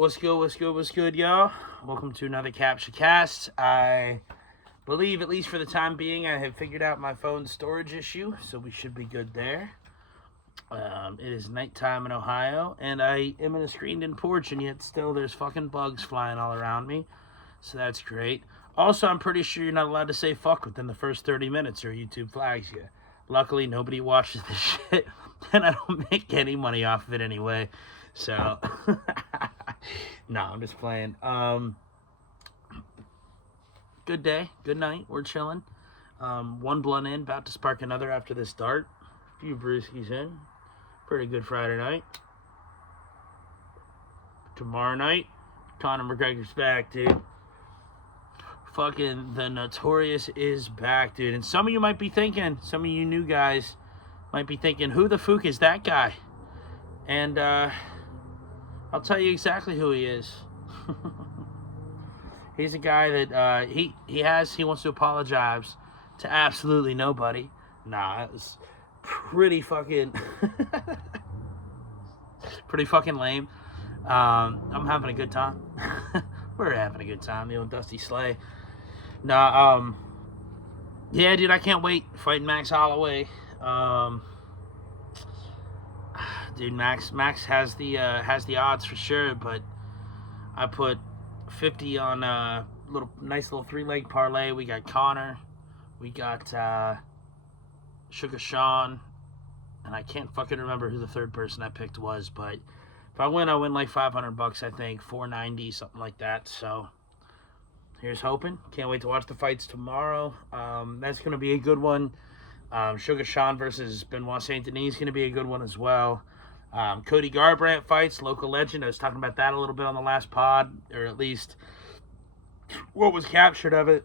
What's good, y'all? Welcome to another CaptchaCast. I believe, at least for the time being, I have figured out my phone's storage issue, so we should be good there. It is nighttime in Ohio, and I am in a screened-in porch, and yet still there's fucking bugs flying all around me, so that's great. Also, I'm pretty sure you're not allowed to say fuck within the first 30 minutes, or YouTube flags you. Luckily, nobody watches this shit, and I don't make any money off of it anyway, so... No, I'm just playing. Good day, good night, we're chilling. One blunt in, about to spark another after this dart. A few brewskis in. Pretty good Friday night. Tomorrow night, Conor McGregor's back, dude. Fucking the Notorious is back, dude. And some of you might be thinking, some of you new guys might be thinking, who the fuck is that guy? And, I'll tell you exactly who he is. He's a guy that he wants to apologize to absolutely nobody. Nah, it was pretty fucking lame. I'm having a good time. We're having a good time, the old Dusty Slay. Nah, yeah, dude, I can't wait fighting Max Holloway. Dude, Max has the odds for sure, but I put 50 on a nice little 3-leg parlay. We got Connor, we got Sugar Sean, and I can't fucking remember who the third person I picked was, but if I win like $500, I think, $490, something like that. So here's hoping. Can't wait to watch the fights tomorrow. That's gonna be a good one. Sugar Sean versus Benoit Saint Denis is gonna be a good one as well. Cody Garbrandt fights, local legend. I was talking about that a little bit on the last pod, or at least what was captured of it.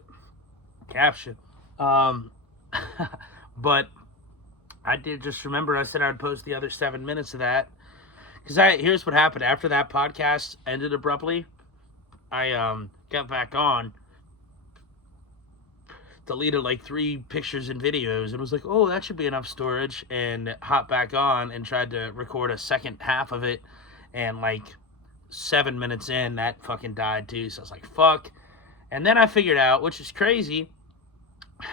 But I did just remember I said I would post the other 7 minutes of that. Because here's what happened. After that podcast ended abruptly, I got back on, deleted like 3 pictures and videos, and was like, oh, that should be enough storage, and hopped back on and tried to record a second half of it, and like 7 minutes in, that fucking died too. So I was like, fuck. And then I figured out, which is crazy,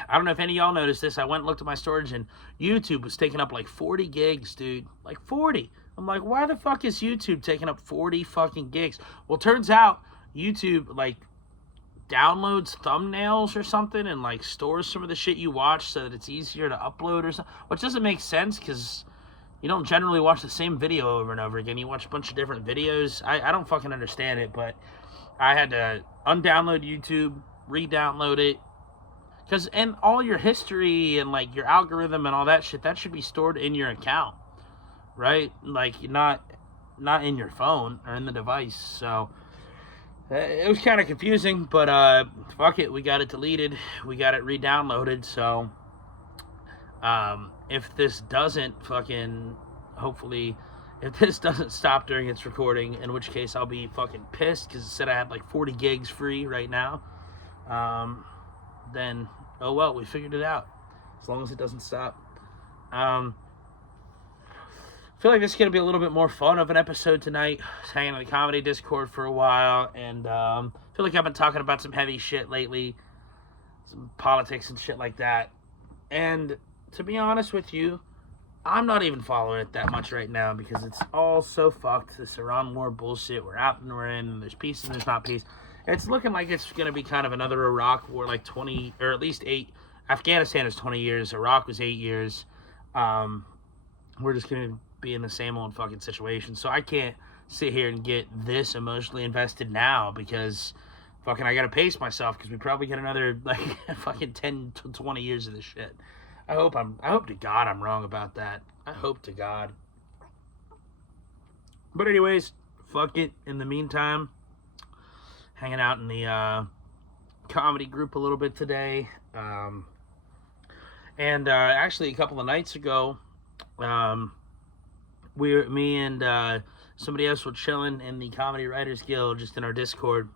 I don't know if any of y'all noticed this, I went and looked at my storage, and YouTube was taking up like 40 gigs, dude. Like 40. I'm like, why the fuck is YouTube taking up 40 fucking gigs? Well, turns out YouTube, like, downloads thumbnails or something and like stores some of the shit you watch so that it's easier to upload or something, which doesn't make sense because you don't generally watch the same video over and over again. You watch a bunch of different videos. I don't fucking understand it, but I had to undownload YouTube, re-download it, and all your history and like your algorithm and all that shit, that should be stored in your account, right? Like not in your phone or in the device. So it was kind of confusing, but fuck it, we got it deleted, we got it re-downloaded, so if this doesn't fucking, hopefully, if this doesn't stop during its recording, in which case I'll be fucking pissed, because it said I had like 40 gigs free right now, then, oh well, we figured it out, as long as it doesn't stop. I feel like this is going to be a little bit more fun of an episode tonight. I was hanging in the comedy Discord for a while, and I feel like I've been talking about some heavy shit lately, some politics and shit like that. And to be honest with you, I'm not even following it that much right now because it's all so fucked. This Iran war bullshit, we're out and we're in, and there's peace and there's not peace. It's looking like it's going to be kind of another Iraq war, like 20, or at least 8. Afghanistan is 20 years, Iraq was 8 years. We're just going to be in the same old fucking situation. So I can't sit here and get this emotionally invested now because fucking I gotta pace myself because we probably get another like fucking 10 to 20 years of this shit. I hope to God I'm wrong about that. I hope to God. But anyways, fuck it. In the meantime, hanging out in the comedy group a little bit today. And actually a couple of nights ago, me and somebody else were chilling in the Comedy Writers Guild, just in our Discord,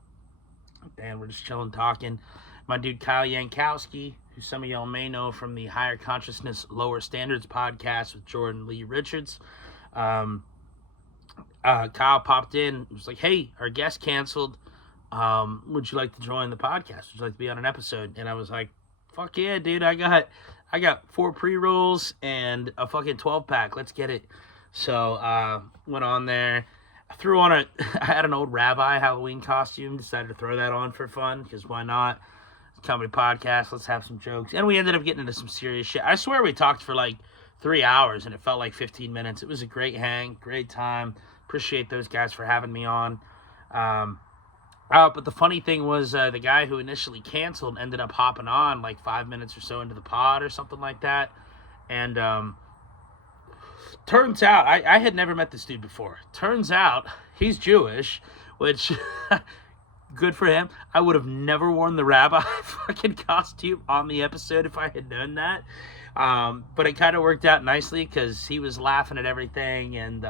and we're just chilling, talking. My dude Kyle Yankowski, who some of y'all may know from the Higher Consciousness, Lower Standards podcast with Jordan Lee Richards, Kyle popped in. He was like, "Hey, our guest canceled. Would you like to join the podcast? Would you like to be on an episode?" And I was like, "Fuck yeah, dude! I got 4 pre-rolls and a fucking 12-pack. Let's get it." So went on there. I threw on I had an old rabbi Halloween costume. Decided to throw that on for fun because why not? Comedy podcast. Let's have some jokes. And we ended up getting into some serious shit. I swear we talked for like 3 hours and it felt like 15 minutes. It was a great hang, great time. Appreciate those guys for having me on. But the funny thing was the guy who initially canceled ended up hopping on like 5 minutes or so into the pod or something like that. And turns out, I had never met this dude before. Turns out he's Jewish, which good for him. I would have never worn the rabbi fucking costume on the episode if I had known that. But it kind of worked out nicely because he was laughing at everything, and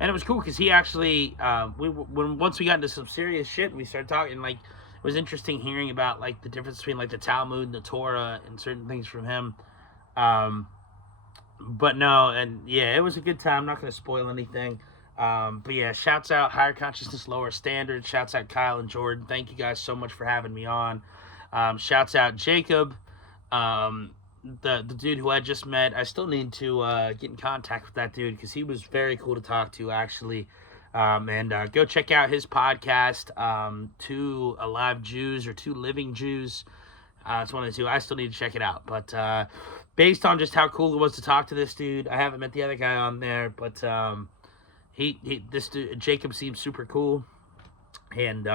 it was cool because he actually once we got into some serious shit and we started talking, like it was interesting hearing about like the difference between like the Talmud and the Torah and certain things from him. But no, and yeah, it was a good time. I'm not going to spoil anything. But yeah, shouts out Higher Consciousness, Lower Standards. Shouts out Kyle and Jordan. Thank you guys so much for having me on. Shouts out Jacob, the dude who I just met. I still need to get in contact with that dude because he was very cool to talk to, actually. And go check out his podcast, Two Alive Jews or Two Living Jews. It's one of the two. I still need to check it out. But based on just how cool it was to talk to this dude, I haven't met the other guy on there, but this dude, Jacob, seems super cool. And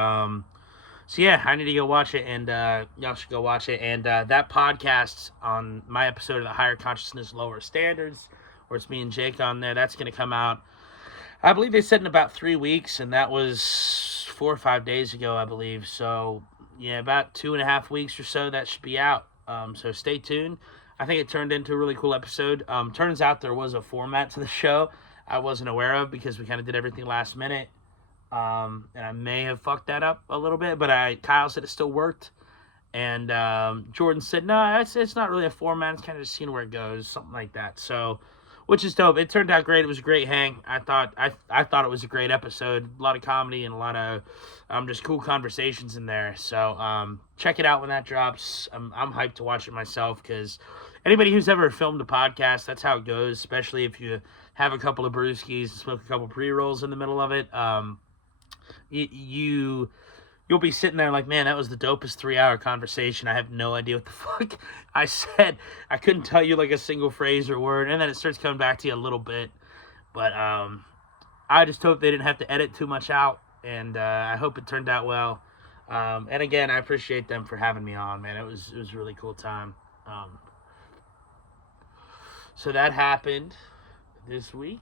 so yeah, I need to go watch it, and y'all should go watch it. And that podcast on my episode of the Higher Consciousness, Lower Standards, where it's me and Jake on there, that's going to come out, I believe they said in about 3 weeks, and that was 4 or 5 days ago, I believe. So yeah, about 2.5 weeks or so, that should be out. So stay tuned. I think it turned into a really cool episode. Turns out there was a format to the show I wasn't aware of because we kind of did everything last minute. And I may have fucked that up a little bit, but Kyle said it still worked. And Jordan said, no, it's not really a format. It's kind of just seeing where it goes, something like that. So, which is dope. It turned out great. It was a great hang. I thought it was a great episode. A lot of comedy and a lot of just cool conversations in there. So check it out when that drops. I'm hyped to watch it myself because anybody who's ever filmed a podcast, that's how it goes, especially if you have a couple of brewskis and smoke a couple pre-rolls in the middle of it. You'll be sitting there like, man, that was the dopest 3-hour conversation. I have no idea what the fuck I said. I couldn't tell you like a single phrase or word, and then it starts coming back to you a little bit. But I just hope they didn't have to edit too much out, and I hope it turned out well. And again, I appreciate them for having me on, man. It was a really cool time. So that happened this week.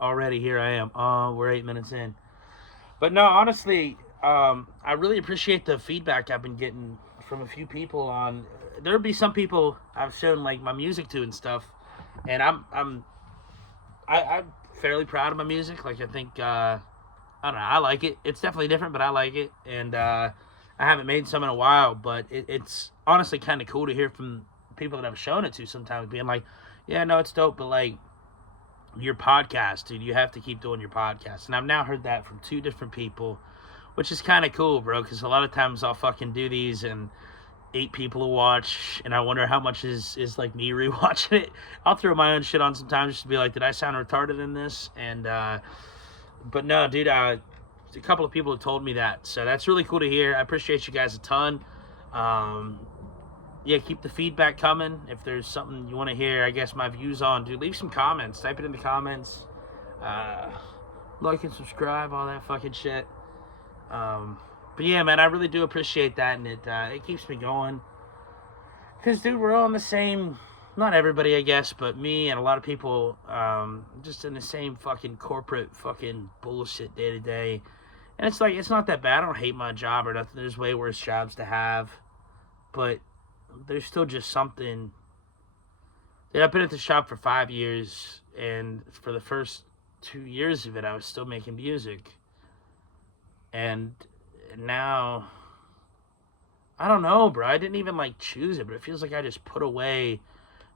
Already here I am. We're 8 minutes in. But no, honestly, I really appreciate the feedback I've been getting from a few people on. There'll be some people I've shown like my music to and stuff, and I'm fairly proud of my music. Like I think I don't know, I like it. It's definitely different, but I like it, and I haven't made some in a while. But it's honestly kind of cool to hear from people that I've shown it to sometimes, being like, yeah, no, it's dope, but like, your podcast, dude, you have to keep doing your podcast. And I've now heard that from 2 different people, which is kind of cool, bro, because a lot of times I'll fucking do these and 8 people will watch, and I wonder how much is like me rewatching it. I'll throw my own shit on sometimes just to be like, did I sound retarded in this? And but no, dude, a couple of people have told me that, so that's really cool to hear. I appreciate you guys a ton. Yeah, keep the feedback coming. If there's something you want to hear, I guess, my views on, dude, leave some comments. Type it in the comments. Like and subscribe, all that fucking shit. But yeah, man, I really do appreciate that, and it keeps me going. Because, dude, we're all in the same, not everybody, I guess, but me and a lot of people, just in the same fucking corporate fucking bullshit day to day. And it's like, it's not that bad. I don't hate my job or nothing. There's way worse jobs to have. But there's still just something. Dude, I've been at the shop for 5 years, and for the first 2 years of it, I was still making music. And now, I don't know, bro. I didn't even like choose it, but it feels like I just put away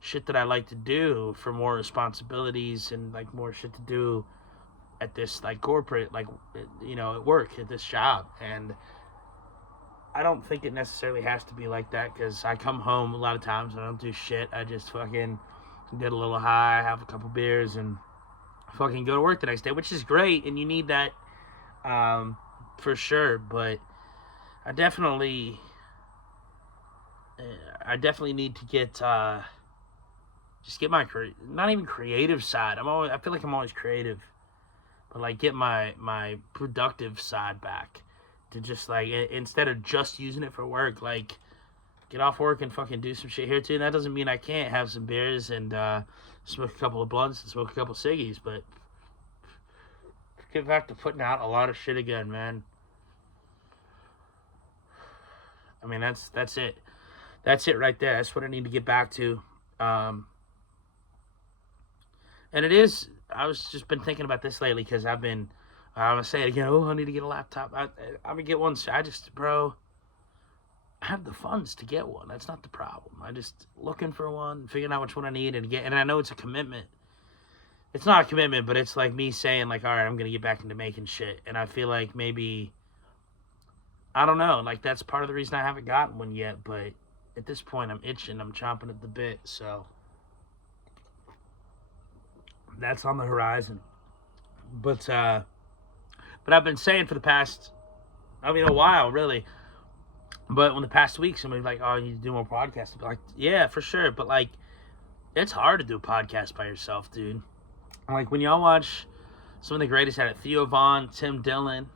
shit that I like to do for more responsibilities and like more shit to do at this like corporate, like, you know, at work, at this job. And I don't think it necessarily has to be like that, because I come home a lot of times and I don't do shit. I just fucking get a little high, have a couple beers, and fucking go to work the next day, which is great, and you need that, for sure. But I definitely, need to get, just get my not even creative side. I feel like I'm always creative, but like get my productive side back, to just like, instead of just using it for work, like get off work and fucking do some shit here too. And that doesn't mean I can't have some beers and smoke a couple of blunts and smoke a couple of ciggies, but get back to putting out a lot of shit again, man. I mean, that's it. That's it right there. That's what I need to get back to. And it is. I was just been thinking about this lately, because I've been. I'm gonna say it again. Oh, I need to get a laptop. I'm gonna get one. I just, bro, I have the funds to get one. That's not the problem. I just looking for one, figuring out which one I need, and I know it's a commitment. It's not a commitment, but it's like me saying, like, all right, I'm gonna get back into making shit, and I feel like maybe, I don't know, like that's part of the reason I haven't gotten one yet. But at this point, I'm itching. I'm chomping at the bit. So that's on the horizon. But I've been saying for the past, a while, really. But in the past week, somebody's like, oh, you need to do more podcasts. I'm like, yeah, for sure. But, like, it's hard to do a podcast by yourself, dude. Like, when y'all watch some of the greatest at it, Theo Von, Tim Dillon,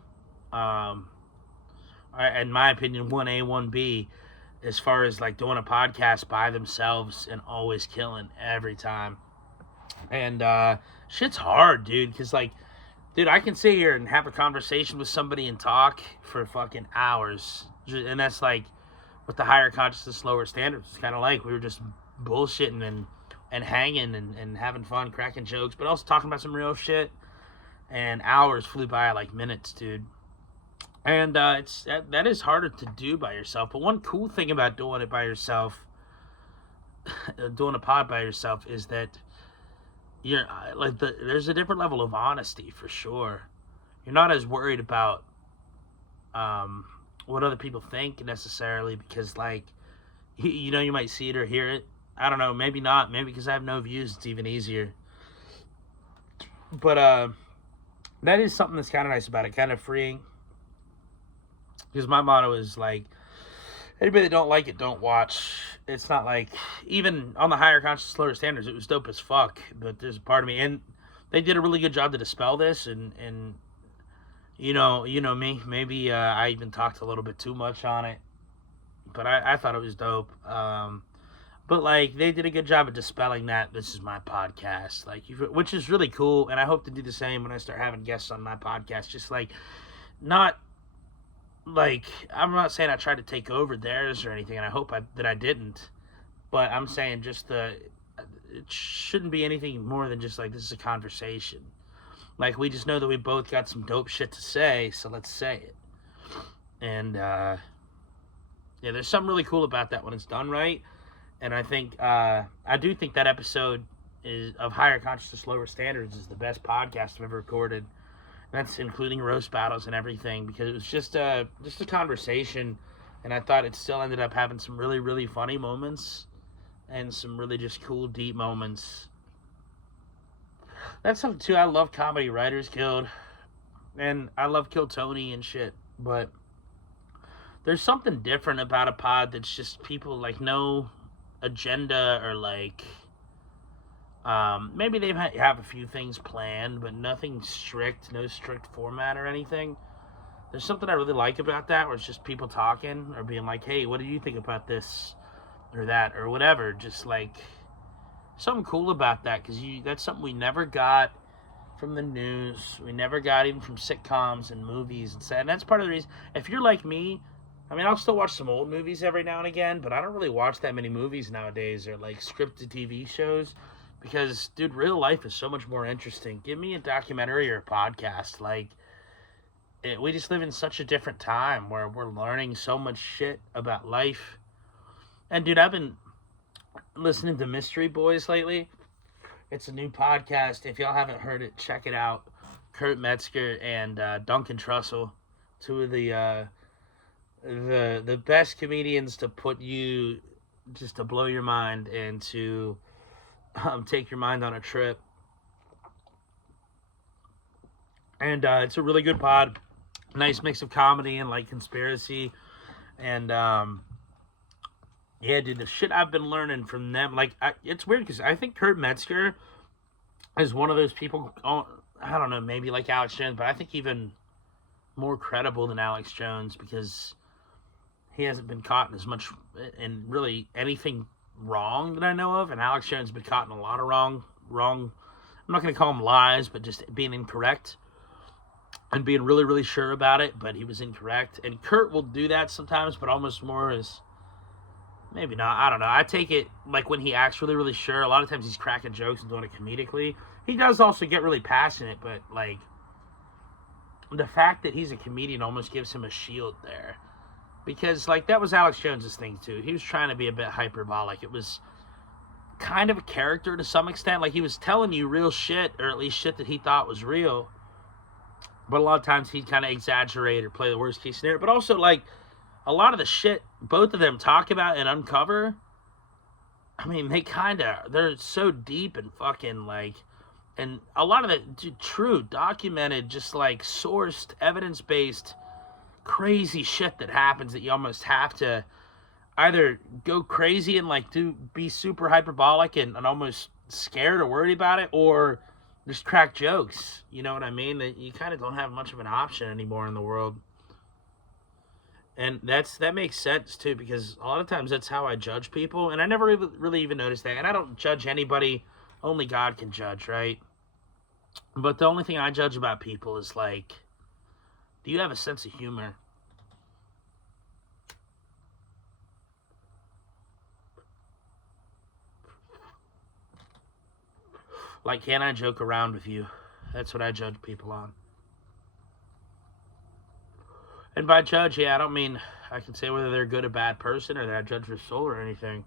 in my opinion, 1A, 1B, as far as, like, doing a podcast by themselves and always killing every time. And shit's hard, dude, because, like, dude, I can sit here and have a conversation with somebody and talk for fucking hours. And that's like, with the higher consciousness, lower standards. It's kind of like we were just bullshitting and hanging and having fun, cracking jokes, but also talking about some real shit. And hours flew by like minutes, dude. And that is harder to do by yourself. But one cool thing about doing it by yourself, doing a pod by yourself, is that you're like there's a different level of honesty, for sure. You're not as worried about what other people think necessarily, because like you might see it or hear it. I don't know, maybe not. Maybe because I have no views, it's even easier. But that is something that's kind of nice about it, kind of freeing. Because my motto is like, anybody that don't like it, don't watch. It's not like, even on the higher conscious, lower standards, it was dope as fuck. But there's a part of me, and they did a really good job to dispel this. And you know me. Maybe I even talked a little bit too much on it, but I thought it was dope. But like, they did a good job of dispelling that. This is my podcast, like, which is really cool. And I hope to do the same when I start having guests on my podcast. Just like, not. Like, I'm not saying I tried to take over theirs or anything, and I hope that I didn't. But I'm saying just it shouldn't be anything more than just like, this is a conversation. Like, we just know that we both got some dope shit to say, so let's say it. And yeah, there's something really cool about that when it's done right. And I think I do think that episode of Higher Consciousness, Lower Standards is the best podcast I've ever recorded. That's including roast battles and everything, because it was just a conversation, and I thought it still ended up having some really, really funny moments and some really just cool, deep moments. That's something too. I love Comedy Writers Guild, and I love Kill Tony and shit, but there's something different about a pod that's just people, like, no agenda, or like, maybe they have a few things planned, but nothing strict, no strict format or anything. There's something I really like about that, where it's just people talking or being like, hey, what do you think about this or that or whatever? Just like, something cool about that, because that's something we never got from the news. We never got even from sitcoms and movies and that's part of the reason. If you're like me, I mean, I'll still watch some old movies every now and again, but I don't really watch that many movies nowadays, or like scripted TV shows. Because, dude, real life is so much more interesting. Give me a documentary or a podcast. Like, we just live in such a different time where we're learning so much shit about life. And, dude, I've been listening to Mystery Boys lately. It's a new podcast. If y'all haven't heard it, check it out. Kurt Metzger and Duncan Trussell, two of the best comedians to put you, just to blow your mind and to take your mind on a trip. And it's a really good pod. Nice mix of comedy and like conspiracy. And yeah, dude, the shit I've been learning from them, like, it's weird because I think Kurt Metzger is one of those people. I don't know, maybe like Alex Jones, but I think even more credible than Alex Jones because he hasn't been caught in as much in really anything wrong that I know of, and Alex Jones has been caught in a lot of wrong. I'm not going to call them lies, but just being incorrect and being really, really sure about it, but he was incorrect. And Kurt will do that sometimes, but almost more as maybe not. I don't know. I take it like when he acts really, really sure. A lot of times he's cracking jokes and doing it comedically. He does also get really passionate, but like the fact that he's a comedian almost gives him a shield there. Because like that was Alex Jones's thing too. He was trying to be a bit hyperbolic. It was kind of a character to some extent. Like he was telling you real shit, or at least shit that he thought was real. But a lot of times he'd kind of exaggerate or play the worst case scenario. But also like a lot of the shit both of them talk about and uncover, I mean, they're so deep and fucking like, and a lot of it true, documented, just like sourced, evidence-based, crazy shit that happens that you almost have to either go crazy and like be super hyperbolic and almost scared or worried about it, or just crack jokes. You know what I mean? That you kind of don't have much of an option anymore in the world. And that makes sense too, because a lot of times that's how I judge people, and I never really even noticed that. And I don't judge anybody; only God can judge, right? But the only thing I judge about people is like, do you have a sense of humor? Like, can I joke around with you? That's what I judge people on. And by judge, yeah, I don't mean I can say whether they're a good or bad person, or that I judge their soul or anything.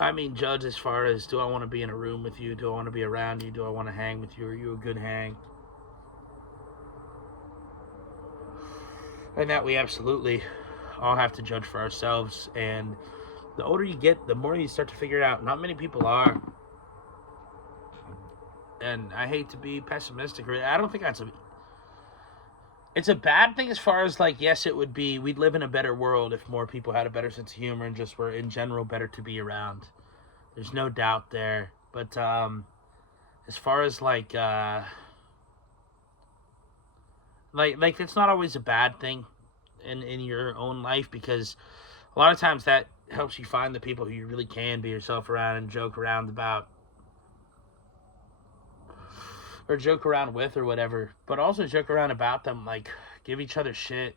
I mean judge as far as, do I want to be in a room with you? Do I want to be around you? Do I want to hang with you? Are you a good hang? And that we absolutely all have to judge for ourselves. And the older you get, the more you start to figure it out. Not many people are. And I hate to be pessimistic. I don't think it's a bad thing as far as like, yes, it would be, we'd live in a better world if more people had a better sense of humor and just were in general better to be around. There's no doubt there. But as far as like it's not always a bad thing in your own life, because a lot of times that helps you find the people who you really can be yourself around and joke around about, or joke around with, or whatever. But also joke around about them, like give each other shit.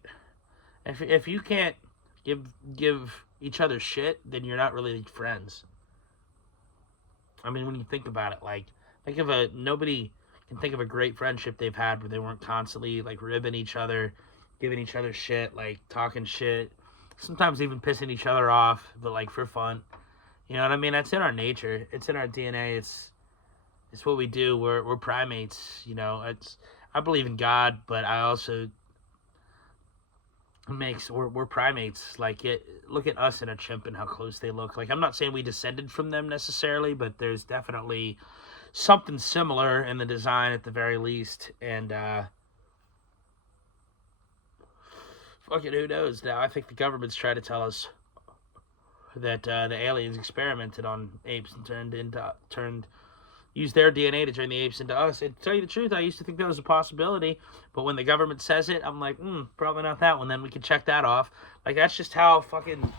If you can't give each other shit, then you're not really friends. I mean, when you think about it, like nobody can think of a great friendship they've had where they weren't constantly like ribbing each other, giving each other shit, like talking shit, sometimes even pissing each other off, but like for fun. You know what I mean? That's in our nature. It's in our DNA. It's what we do. We're primates. You know. I believe in God, but I also we're primates. Like look at us and a chimp and how close they look. Like I'm not saying we descended from them necessarily, but there's definitely something similar in the design at the very least. And fucking who knows now? I think the government's trying to tell us that the aliens experimented on apes and used their DNA to turn the apes into us. And to tell you the truth, I used to think that was a possibility, but when the government says it, I'm like, probably not that one. Then we can check that off. Like that's just how fucking.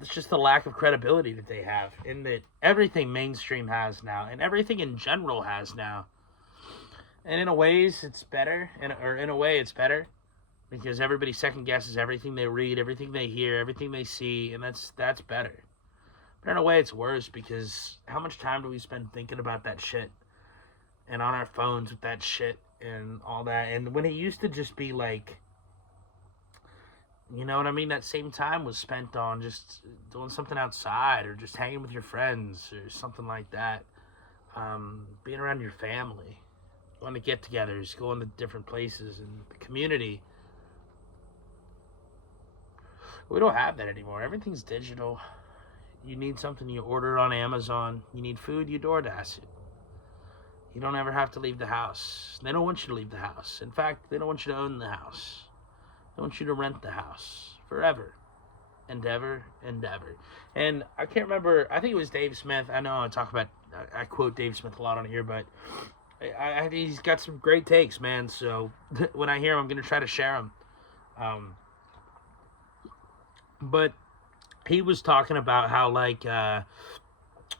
It's just the lack of credibility that they have, in that everything mainstream has now, and everything in general has now. And in a ways, it's better, in a way, it's better, because everybody second guesses everything they read, everything they hear, everything they see, and that's better. But in a way, it's worse, because how much time do we spend thinking about that shit, and on our phones with that shit, and all that? And when it used to just be like, You know what I mean? That same time was spent on just doing something outside or just hanging with your friends or something like that. Being around your family, going to get-togethers, going to different places and the community. We don't have that anymore. Everything's digital. You need something, you order it on Amazon. You need food, you DoorDash it. You don't ever have to leave the house. They don't want you to leave the house. In fact, they don't want you to own the house. They want you to rent the house forever and ever and ever. And I can't remember, I think it was Dave Smith. I know I quote Dave Smith a lot on here, but he's got some great takes, man. So when I hear him, I'm going to try to share them. But he was talking about how, like,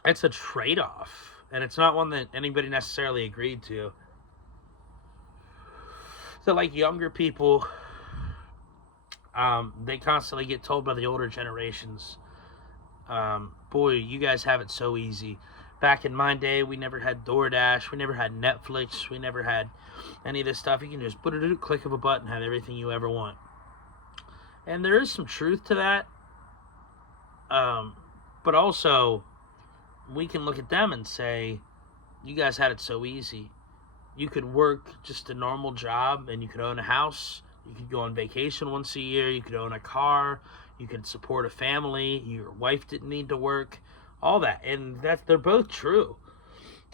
it's a trade-off. And it's not one that anybody necessarily agreed to. So, like, younger people, they constantly get told by the older generations, boy, you guys have it so easy. Back in my day, we never had DoorDash, we never had Netflix, we never had any of this stuff. You can just put a click of a button, have everything you ever want. And there is some truth to that. But also, we can look at them and say, you guys had it so easy. You could work just a normal job and you could own a house. You could go on vacation once a year. You could own a car. You could support a family. Your wife didn't need to work. All that. And they're both true.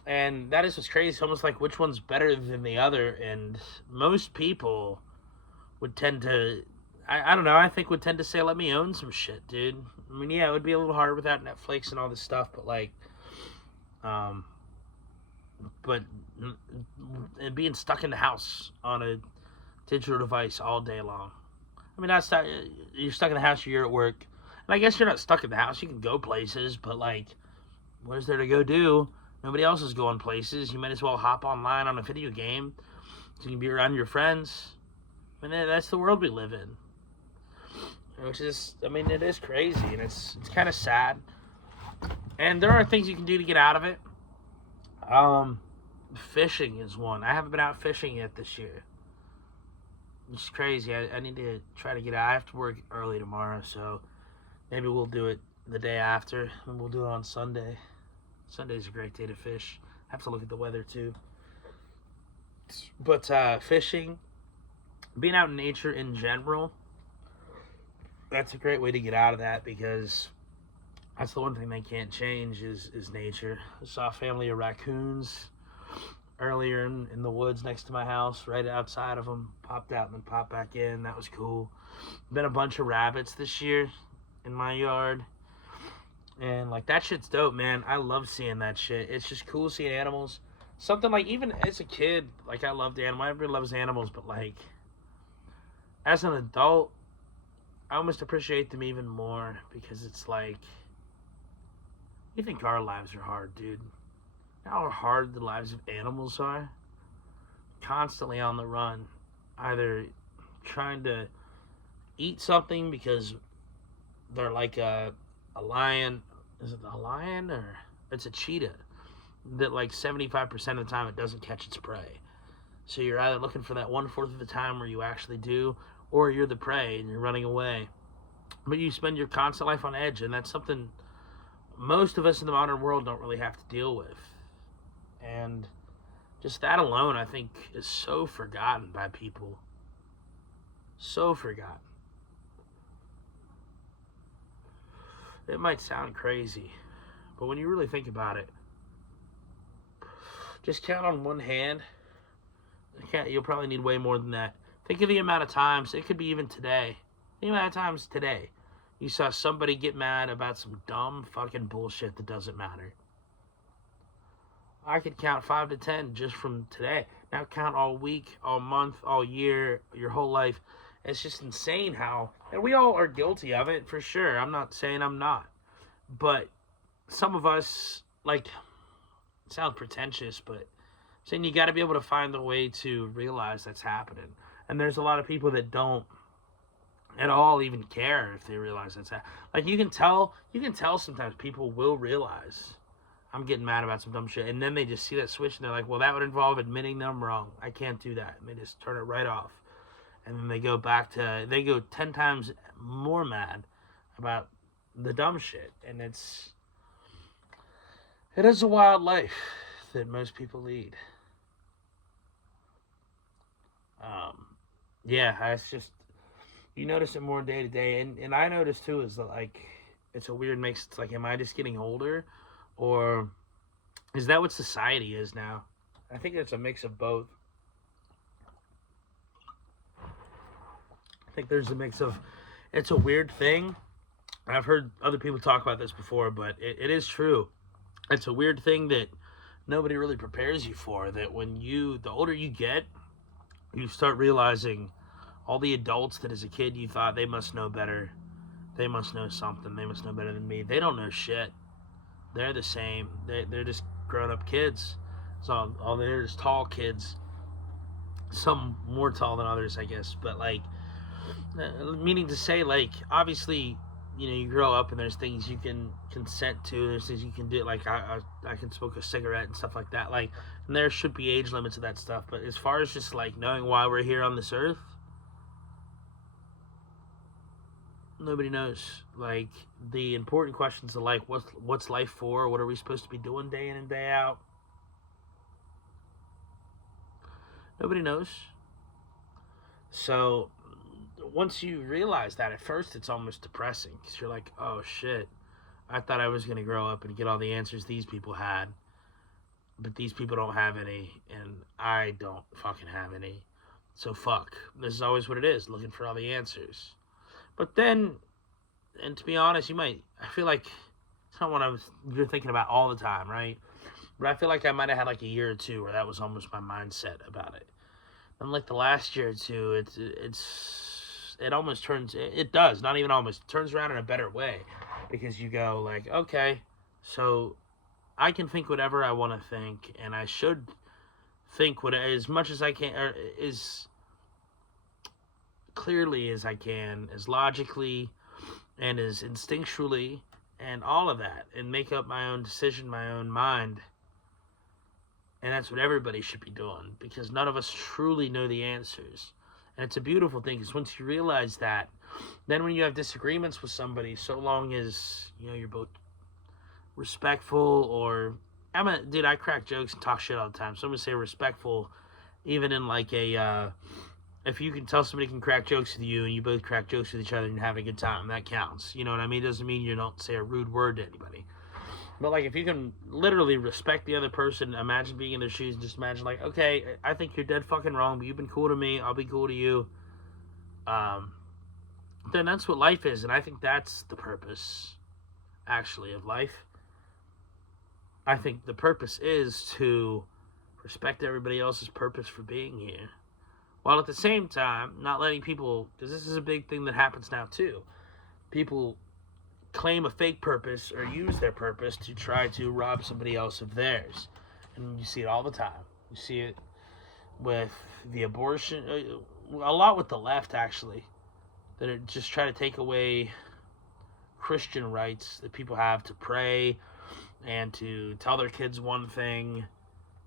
And that is what's crazy. It's almost like which one's better than the other. And most people would tend to, I don't know, I think would tend to say, let me own some shit, dude. I mean, yeah, it would be a little harder without Netflix and all this stuff, but like, but being stuck in the house on a digital device all day long. I mean, you're stuck in the house, you're at work. And I guess you're not stuck in the house. You can go places, but like, what is there to go do? Nobody else is going places. You might as well hop online on a video game so you can be around your friends. I mean, that's the world we live in. Which is, I mean, it is crazy, and it's kind of sad. And there are things you can do to get out of it. Fishing is one. I haven't been out fishing yet this year. It's crazy. I need to try to get out. I have to work early tomorrow, so maybe we'll do it the day after, and we'll do it on Sunday. Sunday's a great day to fish. I have to look at the weather, too. But fishing, being out in nature in general, that's a great way to get out of that, because that's the one thing they can't change is nature. I saw a family of raccoons earlier in the woods next to my house, right outside of them. Popped out and then popped back in. That was cool. Been a bunch of rabbits this year in my yard. And like, that shit's dope, man. I love seeing that shit. It's just cool seeing animals. Something like, even as a kid, like, I loved animals. Everybody loves animals, but like, as an adult, I almost appreciate them even more, because it's like, you think our lives are hard, dude. How hard the lives of animals are. Constantly on the run. Either trying to eat something because they're like a lion. Is it a lion, or it's a cheetah? That like 75% of the time it doesn't catch its prey. So you're either looking for that 1/4 of the time where you actually do, or you're the prey and you're running away. But you spend your constant life on edge, and that's something most of us in the modern world don't really have to deal with. And just that alone, I think, is so forgotten by people. So forgotten. It might sound crazy, but when you really think about it, just count on one hand. You'll probably need way more than that. Think of the amount of times, it could be even today, the amount of times today you saw somebody get mad about some dumb fucking bullshit that doesn't matter. I could count 5 to 10 just from today. Now count all week, all month, all year, your whole life. It's just insane how, and we all are guilty of it for sure. I'm not saying I'm not. But some of us, like, it sounds pretentious, but saying you got to be able to find the way to realize that's happening. And there's a lot of people that don't at all even care if they realize that's happening. Like, you can tell sometimes people will realize, I'm getting mad about some dumb shit, and then they just see that switch and they're like, well, that would involve admitting that I'm wrong. I can't do that. And they just turn it right off. and then they go 10 times more mad about the dumb shit. And it is a wild life that most people lead. Yeah, it's just, you notice it more day to day, and I notice too is that, like, it's a weird mix. It's like, am I just getting older, or is that what society is now? I think it's a mix of both. I think there's a mix of, it's a weird thing. I've heard other people talk about this before, but it is true. It's a weird thing that nobody really prepares you for. That the older you get, you start realizing all the adults that as a kid you thought they must know better. They must know something. They must know better than me. They don't know shit. They're the same. They're just grown up kids. So they're just tall kids. Some more tall than others, I guess. But like, meaning to say, like, obviously, you grow up and there's things you can consent to. There's things you can do. Like, I can smoke a cigarette and stuff like that. Like, and there should be age limits to that stuff. But as far as just like knowing why we're here on this earth, nobody knows. Like, the important questions are like, what's life for? What are we supposed to be doing day in and day out? Nobody knows. So once you realize that, at first it's almost depressing, because you're like, oh shit, I thought I was going to grow up and get all the answers these people had, but these people don't have any, and I don't fucking have any. So fuck. This is always what it is, looking for all the answers. But then, and to be honest, I feel like it's not what you're thinking about all the time, right? But I feel like I might have had like a year or two where that was almost my mindset about it. And like the last year or two, it almost turns, it does, not even almost, it turns around in a better way. Because you go like, okay, so I can think whatever I want to think, and I should think as much as I can, or as clearly as I can, as logically and as instinctually, and all of that, and make up my own decision, my own mind. And that's what everybody should be doing, because none of us truly know the answers. And it's a beautiful thing, because once you realize that, then when you have disagreements with somebody, so long as, you're both respectful, or, I crack jokes and talk shit all the time, so I'm going to say respectful, even in like if you can tell somebody can crack jokes with you, and you both crack jokes with each other and have a good time, that counts. You know what I mean? It doesn't mean you don't say a rude word to anybody. But, like, if you can literally respect the other person, imagine being in their shoes, and just imagine, like, okay, I think you're dead fucking wrong, but you've been cool to me, I'll be cool to you. Then that's what life is, and I think that's the purpose, actually, of life. I think the purpose is to respect everybody else's purpose for being here, while at the same time, not letting people, because this is a big thing that happens now, too. People claim a fake purpose or use their purpose to try to rob somebody else of theirs. And you see it all the time. You see it with the abortion, a lot with the left, actually, that are just try to take away Christian rights that people have to pray and to tell their kids one thing,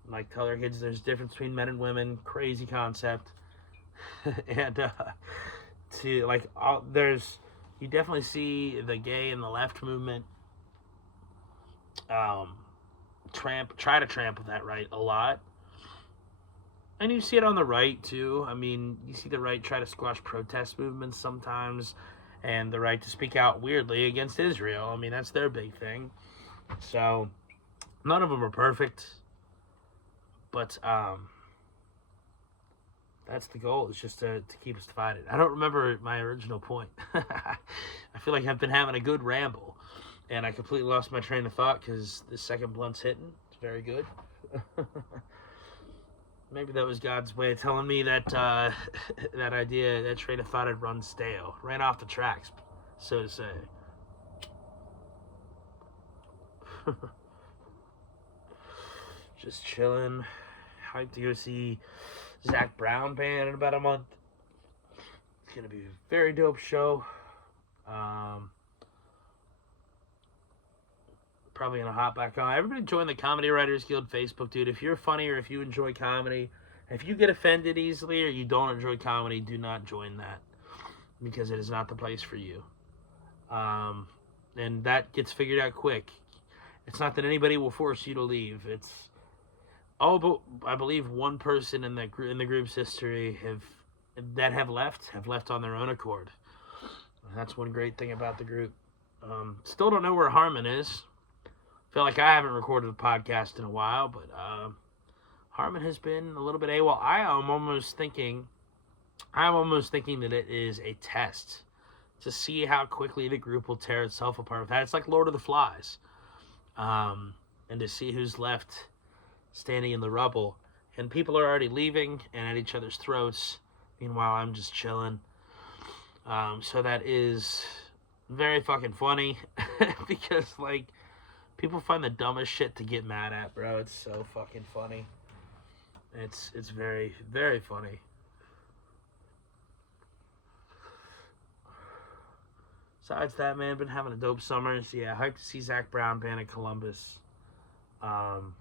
like tell their kids there's a difference between men and women, crazy concept. And to like you definitely see the gay and the left movement try to trample that right a lot. And you see it on the right too. I mean, you see the right try to squash protest movements sometimes, and the right to speak out weirdly against Israel. I mean, that's their big thing. So none of them are perfect, but that's the goal, is just to keep us divided. I don't remember my original point. I feel like I've been having a good ramble, and I completely lost my train of thought because the second blunt's hitting. It's very good. Maybe that was God's way of telling me that that idea, that train of thought had run stale. Ran off the tracks, so to say. Just chilling. Hyped to go see Zach Brown band in about a month. It's gonna be a very dope show. Probably gonna hop back on. Everybody join the Comedy Writers Guild Facebook, dude. If you're funny or if you enjoy comedy, If you get offended easily or you don't enjoy comedy, do not join that because it is not the place for you. And that gets figured out quick. It's not that anybody will force you to leave. It's but I believe one person in the group's history have left on their own accord. That's one great thing about the group. Still don't know where Harmon is. Feel like I haven't recorded a podcast in a while, but Harmon has been a little bit AWOL. I'm almost thinking that it is a test to see how quickly the group will tear itself apart with that. It's like Lord of the Flies. And to see who's left standing in the rubble. And people are already leaving and at each other's throats. Meanwhile, I'm just chilling. So that is very fucking funny. Because, like, people find the dumbest shit to get mad at, bro. It's so fucking funny. It's very, very funny. Besides that, man, been having a dope summer. So yeah, hyped to see Zach Brown band in Columbus. Thought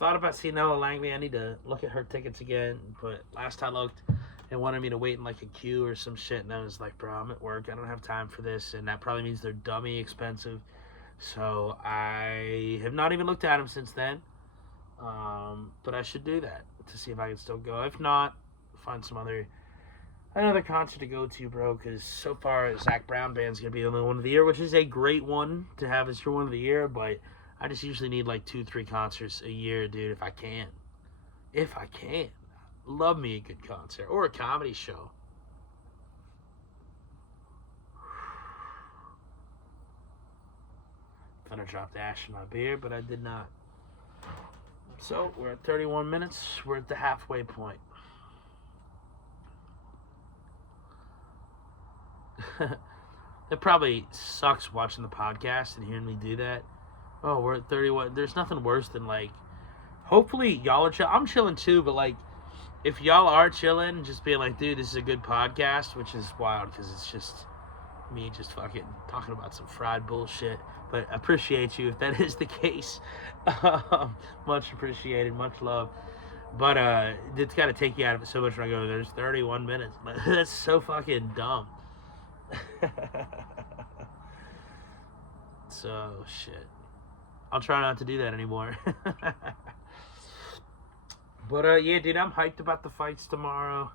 about seeing Ella Langley. I need to look at her tickets again. But last I looked, they wanted me to wait in like a queue or some shit. And I was like, bro, I'm at work. I don't have time for this. And that probably means they're dummy expensive. So I have not even looked at them since then. But I should do that to see if I can still go. If not, find another concert to go to, bro, because so far Zach Brown band's going to be the only one of the year, which is a great one to have as your one of the year, but I just usually need like 2-3 concerts a year, dude, if I can. Love me a good concert or a comedy show. Thought I dropped ash in my beer, but I did not. So, we're at 31 minutes. We're at the halfway point. It probably sucks watching the podcast and hearing me do that. Oh, we're at 31. There's nothing worse than, like, hopefully y'all are chill. I'm chilling too, but, like, if y'all are chilling, just being like, dude, this is a good podcast, which is wild because it's just me just fucking talking about some fried bullshit. But I appreciate you if that is the case. Much appreciated, much love. But it's got to take you out of it so much when I go, there's 31 minutes. But that's so fucking dumb. So, shit. I'll try not to do that anymore. But, yeah, dude, I'm hyped about the fights tomorrow.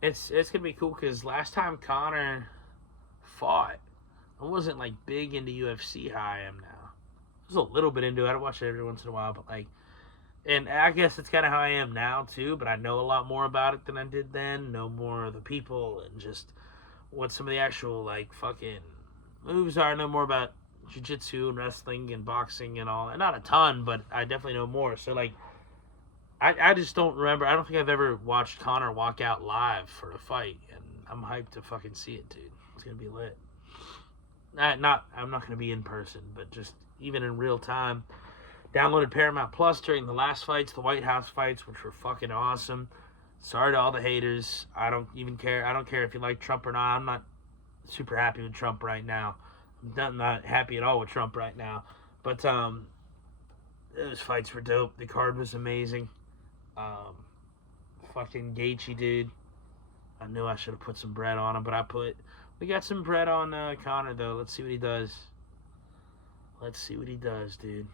It's going to be cool because last time Conor fought, I wasn't, like, big into UFC how I am now. I was a little bit into it. I watch it every once in a while, but, like, and I guess it's kind of how I am now, too, but I know a lot more about it than I did then. Know more of the people and just what some of the actual, like, fucking moves are. I know more about jiu-jitsu and wrestling and boxing and all. And not a ton, but I definitely know more. So, like, I just don't remember. I don't think I've ever watched Conor walk out live for a fight. And I'm hyped to fucking see it, dude. It's going to be lit. I'm not going to be in person, but just even in real time. Downloaded Paramount Plus during the last fights, the White House fights, which were fucking awesome. Sorry to all the haters. I don't even care. I don't care if you like Trump or not. I'm not super happy with Trump right now. I'm not happy at all with Trump right now. But those fights were dope. The card was amazing. Fucking Gaethje, dude. I knew I should have put some bread on him, but we got some bread on Conor, though. Let's see what he does. Let's see what he does, dude.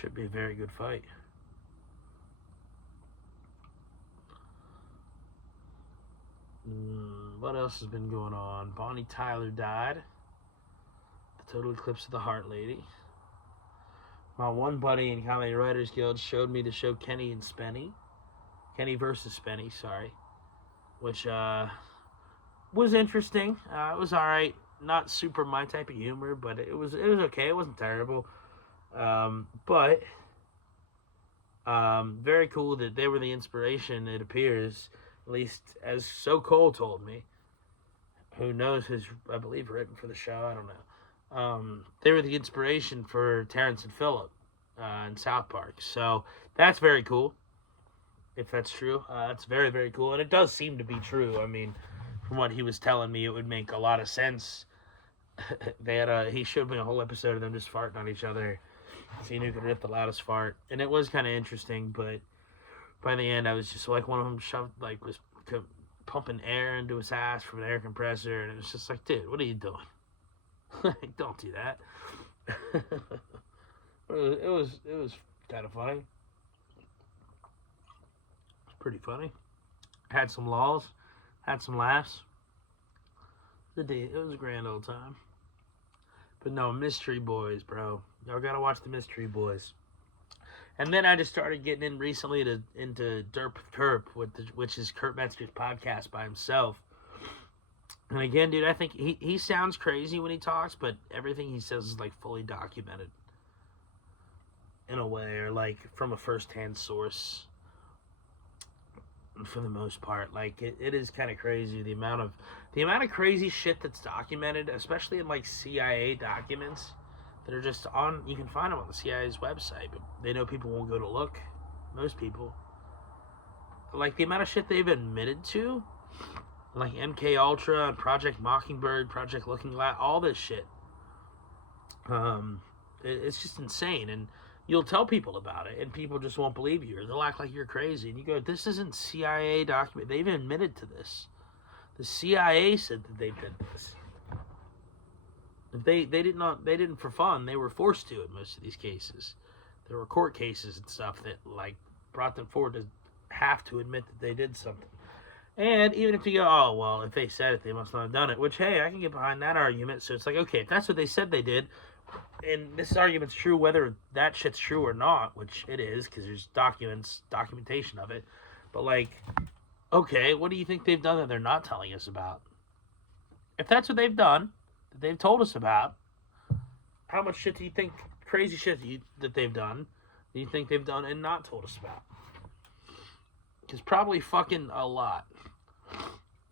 Should be a very good fight. What else has been going on? Bonnie Tyler died. The total eclipse of the Heart Lady. My one buddy in Comedy Writers Guild showed me the show Kenny and Spenny. Kenny versus Spenny, sorry. Which was interesting. It was alright. Not super my type of humor, but it was okay. It wasn't terrible. But very cool that they were the inspiration, it appears, at least as So Cole told me, who knows who's, I believe, written for the show, I don't know. They were the inspiration for Terrence and Phillip in South Park, so that's very cool, if that's true. That's very, very cool, and it does seem to be true. I mean, from what he was telling me, it would make a lot of sense he showed me a whole episode of them just farting on each other, seeing who could rip the loudest fart, and it was kind of interesting. But by the end, I was just like, one of them was pumping air into his ass from an air compressor, and it was just like, dude, what are you doing? Don't do that. it was kind of funny. It's pretty funny. Had some laws, had some laughs. It was a grand old time. But no, Mystery Boys, bro. Y'all gotta watch the Mystery Boys. And then I just started getting in recently into Derp Terp, which is Kurt Metzger's podcast by himself. And again, dude, I think he sounds crazy when he talks, but everything he says is like fully documented in a way, or like from a first-hand source for the most part. Like it is kind of crazy the amount of crazy shit that's documented, especially in like CIA documents that are just on. You can find them on the CIA's website, but they know people won't go to look. Most people, like the amount of shit they've admitted to, like MK Ultra and Project Mockingbird, Project Looking Glass, all this shit. It's just insane, and you'll tell people about it, and people just won't believe you, or they'll act like you're crazy. And you go, "This isn't CIA document. They've admitted to this. The CIA said that they did this. They didn't for fun. They were forced to in most of these cases. There were court cases and stuff that like brought them forward to have to admit that they did something. And even if you go, oh well, if they said it, they must not have done it. Which hey, I can get behind that argument. So it's like, okay, if that's what they said they did, and this argument's true, whether that shit's true or not, which it is, because there's documentation of it. But like, okay, what do you think they've done that they're not telling us about? If that's what they've done, that they've told us about, how much shit do you think, crazy shit that they've done, do you think they've done and not told us about? Because probably fucking a lot.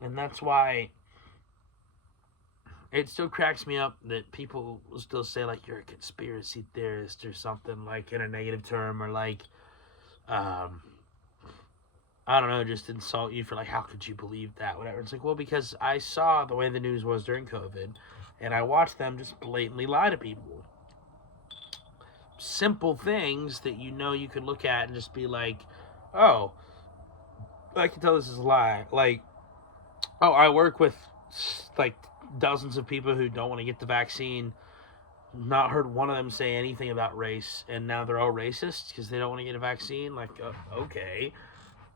And that's why it still cracks me up that people will still say, like, you're a conspiracy theorist or something, like, in a negative term, or, like, I don't know, just insult you for, like, how could you believe that, whatever. It's like, well, because I saw the way the news was during COVID, and I watched them just blatantly lie to people. Simple things that you know you could look at and just be like, oh, I can tell this is a lie. Like, oh, I work with, like, dozens of people who don't want to get the vaccine. Not heard one of them say anything about race, and now they're all racist because they don't want to get a vaccine. Like, okay.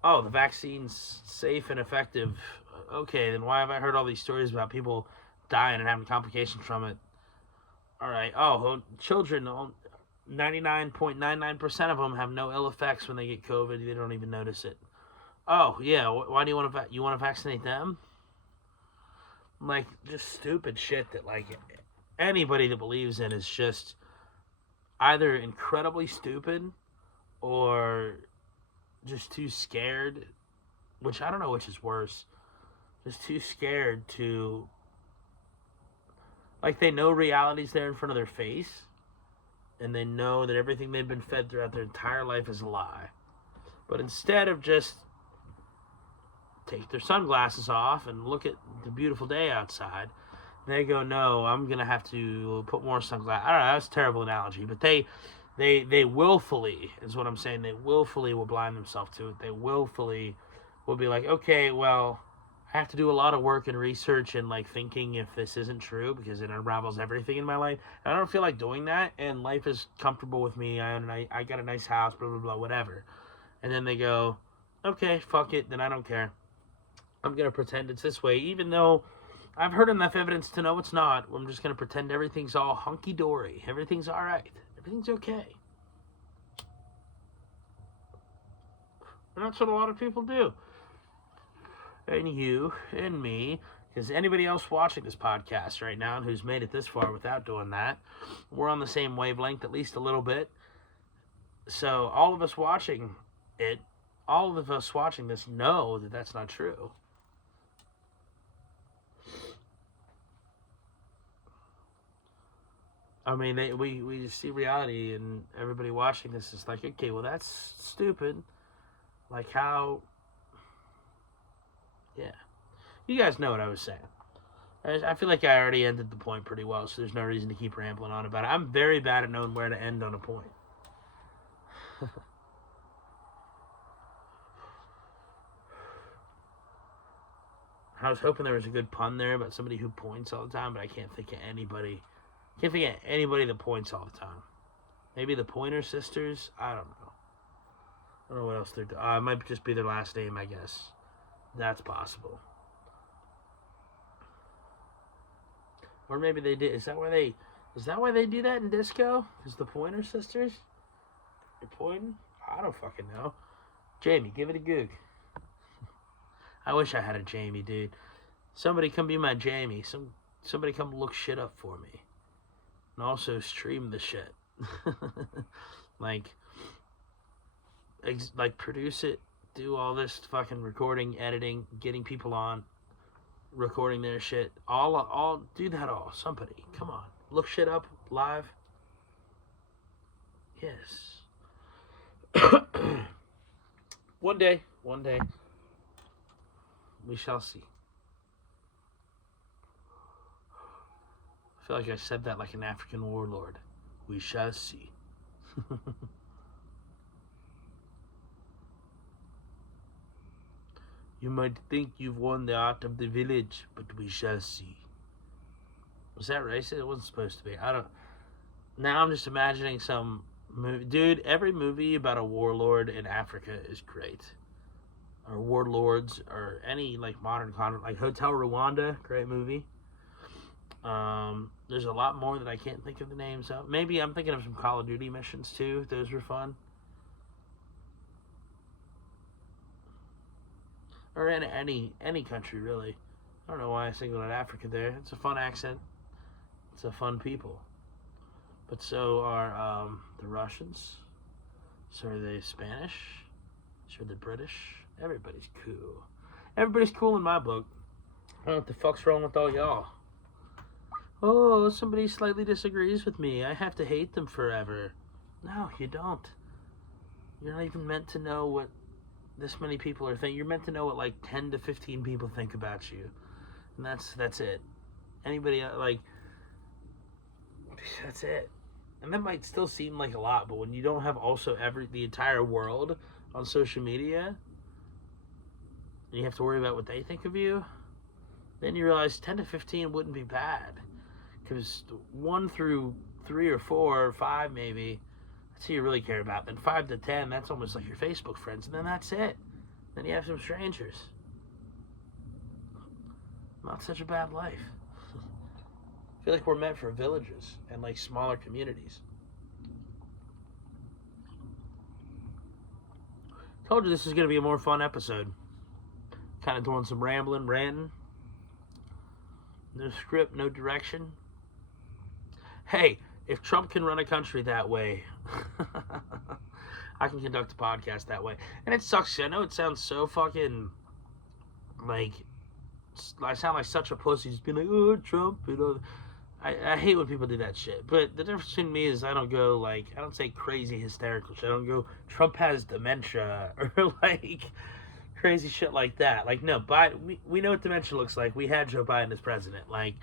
Oh, the vaccine's safe and effective. Okay, then why have I heard all these stories about people dying and having complications from it? All right. Oh, well, children, 99.99% of them have no ill effects when they get COVID. They don't even notice it. Oh, yeah, why do you want to vaccinate them? Like, just stupid shit that, like, anybody that believes in is just either incredibly stupid or just too scared, which I don't know which is worse. Just too scared to, like, they know reality's there in front of their face, and they know that everything they've been fed throughout their entire life is a lie. But instead of just take their sunglasses off and look at the beautiful day outside, they go, no, I'm going to have to put more sunglasses. I don't know, that's a terrible analogy, but they willfully, is what I'm saying, they willfully will blind themselves to it. They willfully will be like, okay, well, I have to do a lot of work and research and, like, thinking if this isn't true because it unravels everything in my life. And I don't feel like doing that, and life is comfortable with me, and I got a nice house, blah, blah, blah, whatever. And then they go, okay, fuck it, then I don't care. I'm going to pretend it's this way, even though I've heard enough evidence to know it's not. I'm just going to pretend everything's all hunky-dory. Everything's all right. Everything's okay. And that's what a lot of people do. And you and me, because anybody else watching this podcast right now and who's made it this far without doing that, we're on the same wavelength, at least a little bit. So all of us watching it, all of us watching this know that that's not true. I mean, we see reality, and everybody watching this is like, okay, well, that's stupid. Like, how... Yeah. You guys know what I was saying. I feel like I already ended the point pretty well, so there's no reason to keep rambling on about it. I'm very bad at knowing where to end on a point. I was hoping there was a good pun there about somebody who points all the time, but I can't think of anybody. Can't think of anybody that points all the time. Maybe the Pointer Sisters? I don't know. I don't know what else they're doing. It might just be their last name, I guess. That's possible. Or maybe they did. Is that why they do that in disco? Is the Pointer Sisters? You're pointing? I don't fucking know. Jamie, give it a goog. I wish I had a Jamie, dude. Somebody come be my Jamie. Somebody come look shit up for me. And also stream the shit. like produce it, do all this fucking recording, editing, getting people on, recording their shit. All do that all. Somebody, come on. Look shit up live. Yes. One day. We shall see. I feel like I said that like an African warlord. We shall see. You might think you've won the art of the village, but we shall see. Was that racist? It wasn't supposed to be. I don't... Now I'm just imagining some movie. Dude, every movie about a warlord in Africa is great. Or warlords, or any like modern conflict, like Hotel Rwanda, great movie. There's a lot more that I can't think of the names of. Maybe I'm thinking of some Call of Duty missions too. Those were fun. Or in any country really. I don't know why I singled out Africa there. It's a fun accent. It's a fun people. But so are the Russians. So are the Spanish. So are the British. Everybody's cool. Everybody's cool in my book. I don't know what the fuck's wrong with all y'all. Oh, somebody slightly disagrees with me. I have to hate them forever. No, you don't. You're not even meant to know what this many people are thinking. You're meant to know what like 10 to 15 people think about you. And that's it. Anybody like that's it. And that might still seem like a lot, but when you don't have also the entire world on social media, and you have to worry about what they think of you, then you realize 10 to 15 wouldn't be bad. Because 1 through 3 or 4 or 5 maybe, that's who you really care about. Then 5 to 10, that's almost like your Facebook friends. And then that's it. Then you have some strangers. Not such a bad life. I feel like we're meant for villages and like smaller communities. Told you this is going to be a more fun episode. Kind of doing some rambling, ranting. No script, no direction. Hey, if Trump can run a country that way, I can conduct a podcast that way. And it sucks. I know it sounds so fucking like I sound like such a pussy just being like, oh, Trump, you know. I hate when people do that shit. But the difference between me is I don't go like, I don't say crazy hysterical shit. I don't go, Trump has dementia or like crazy shit like that. Like, no, Biden, we know what dementia looks like. We had Joe Biden as president. Like,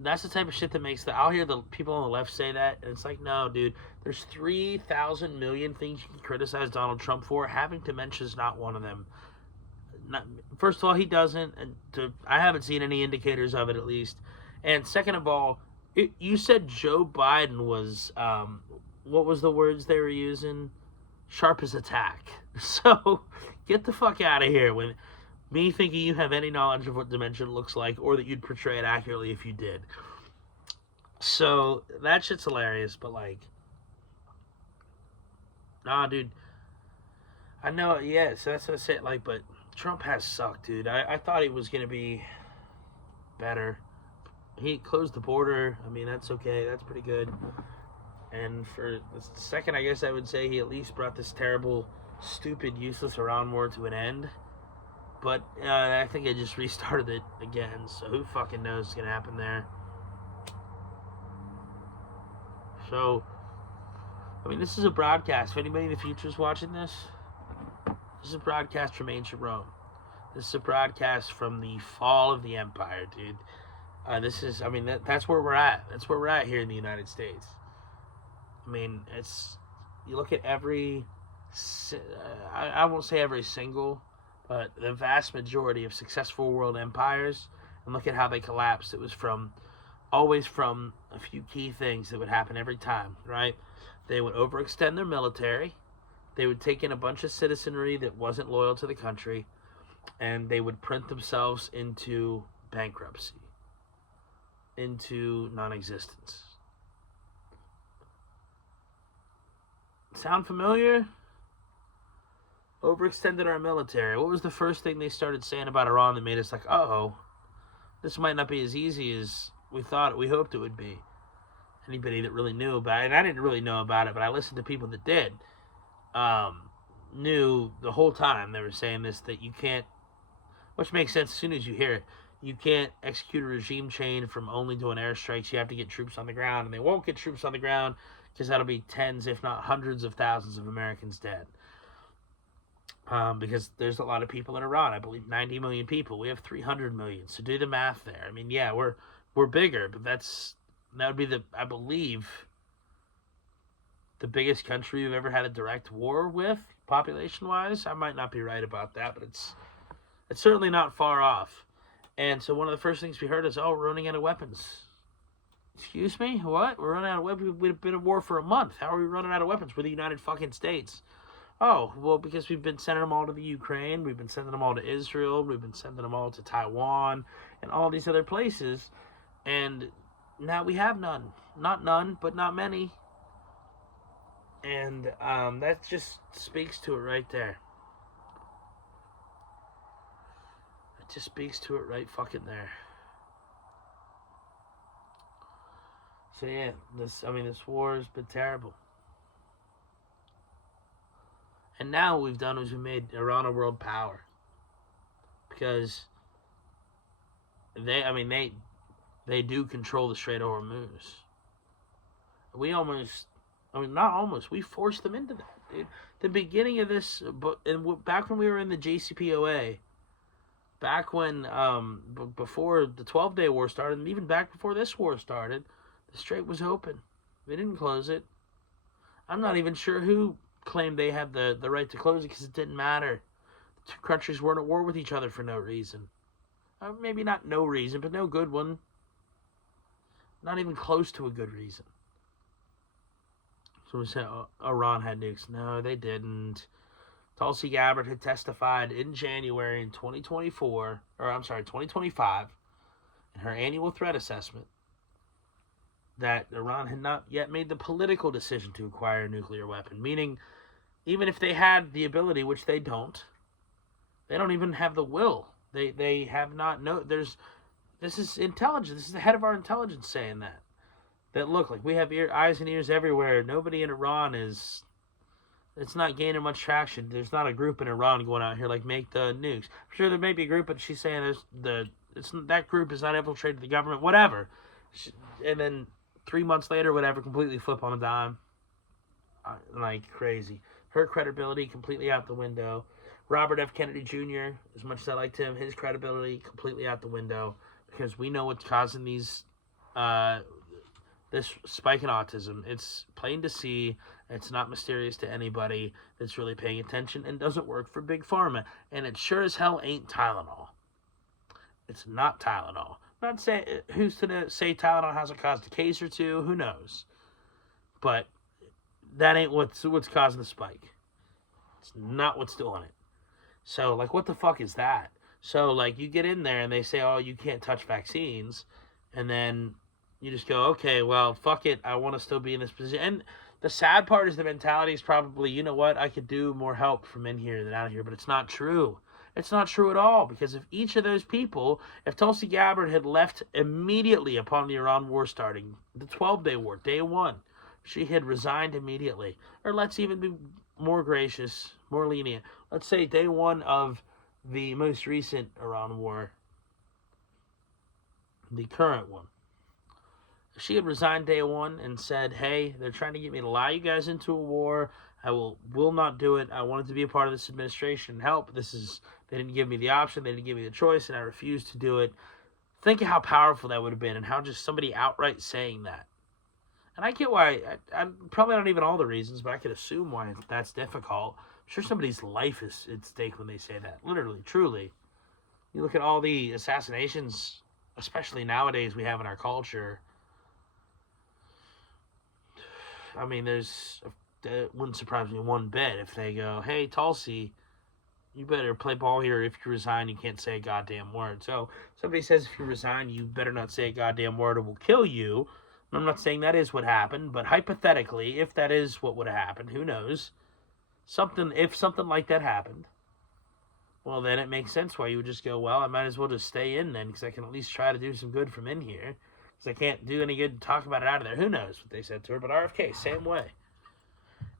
that's the type of shit that makes I'll hear the people on the left say that, and it's like, no, dude, there's 3,000 million things you can criticize Donald Trump for. Having dementia is not one of them. First of all, he doesn't, and I haven't seen any indicators of it, at least. And second of all, you said Joe Biden was, what was the words they were using? Sharp as a tack. So, get the fuck out of here with me thinking you have any knowledge of what dementia looks like, or that you'd portray it accurately if you did. So, that shit's hilarious, but like, nah, dude. I know, yeah, so that's what I said, like, but Trump has sucked, dude. I thought he was going to be better. He closed the border. I mean, that's okay. That's pretty good. And for the second, I guess I would say he at least brought this terrible, stupid, useless Iran war to an end. But I think it just restarted it again. So who fucking knows what's going to happen there. So, I mean, this is a broadcast. If anybody in the future is watching this, this is a broadcast from ancient Rome. This is a broadcast from the fall of the empire, dude. That's where we're at. That's where we're at here in the United States. I mean, you look at I won't say every single, but the vast majority of successful world empires, and look at how they collapsed. It was always from a few key things that would happen every time, right? They would overextend their military. They would take in a bunch of citizenry that wasn't loyal to the country, and they would print themselves into bankruptcy, into non-existence. Sound familiar? Overextended our military. What was the first thing they started saying about Iran that made us like, uh-oh, this might not be as easy as we hoped it would be? Anybody that really knew about it, and I didn't really know about it, but I listened to people that did, knew the whole time they were saying this, that you can't, which makes sense as soon as you hear it, you can't execute a regime change from only doing airstrikes. You have to get troops on the ground, and they won't get troops on the ground because that'll be tens, if not hundreds of thousands of Americans dead. Because there's a lot of people in Iran. I believe 90 million people. We have 300 million. So do the math there. I mean, yeah, we're bigger, but that would be I believe, the biggest country we've ever had a direct war with, population-wise. I might not be right about that, but it's certainly not far off. And so one of the first things we heard is, oh, we're running out of weapons. Excuse me? What? We're running out of weapons? We've been at war for a month. How are we running out of weapons? We're the United fucking States. Oh, well, because we've been sending them all to the Ukraine, we've been sending them all to Israel, we've been sending them all to Taiwan, and all these other places, and now we have none. Not none, but not many. And that just speaks to it right there. It just speaks to it right fucking there. So yeah, this war has been terrible. And now what we've done is we made Iran a world power. Because they do control the Strait of Hormuz. We forced them into that, dude. The beginning of this, back when we were in the JCPOA, back when, before the 12-day war started, and even back before this war started, the Strait was open. They didn't close it. I'm not even sure who claimed they had the right to close it, because it didn't matter. The two countries weren't at war with each other for no reason. Maybe not no reason, but no good one. Not even close to a good reason. So we said Iran had nukes. No, they didn't. Tulsi Gabbard had testified in January in 2025, in her annual threat assessment, that Iran had not yet made the political decision to acquire a nuclear weapon. Meaning, even if they had the ability, which they don't even have the will. They have not this is intelligence. This is the head of our intelligence saying that. That look, like, we have eyes and ears everywhere. Nobody in Iran it's not gaining much traction. There's not a group in Iran going out here like make the nukes. I'm sure there may be a group, but she's saying that group is not infiltrated the government, whatever. And then 3 months later, whatever, completely flip on a dime. Like crazy. Her credibility completely out the window. Robert F. Kennedy Jr., as much as I liked him, his credibility completely out the window, because we know what's causing this spike in autism. It's plain to see. It's not mysterious to anybody that's really paying attention, and doesn't work for Big Pharma. And it sure as hell ain't Tylenol. It's not Tylenol. I'm not saying, who's to say Tylenol hasn't caused a case or two? Who knows? But that ain't what's causing the spike. It's not what's doing it. So, like, what the fuck is that? So, like, you get in there and they say, oh, you can't touch vaccines. And then you just go, okay, well, fuck it. I want to still be in this position. And the sad part is the mentality is probably, you know what? I could do more help from in here than out here. But it's not true. It's not true at all. Because if each of those people, if Tulsi Gabbard had left immediately upon the Iran war starting, the 12-day war, day one, she had resigned immediately. Or let's even be more gracious, more lenient. Let's say day one of the most recent Iran war, the current one. If she had resigned day one and said, hey, they're trying to get me to lie you guys into a war, I will not do it. I wanted to be a part of this administration and help. They didn't give me the option. They didn't give me the choice, and I refused to do it. Think of how powerful that would have been, and how just somebody outright saying that. And I get why. I probably not even all the reasons, but I could assume why that's difficult. I'm sure somebody's life is at stake when they say that. Literally, truly. You look at all the assassinations, especially nowadays, we have in our culture. I mean, it wouldn't surprise me one bit if they go, "Hey, Tulsi, you better play ball here. If you resign, you can't say a goddamn word." So somebody says, if you resign, you better not say a goddamn word or we'll kill you. I'm not saying that is what happened, but hypothetically, if that is what would have happened, who knows? If something like that happened, well, then it makes sense why you would just go, well, I might as well just stay in then, because I can at least try to do some good from in here. Because I can't do any good to talk about it out of there. Who knows what they said to her, but RFK, same way.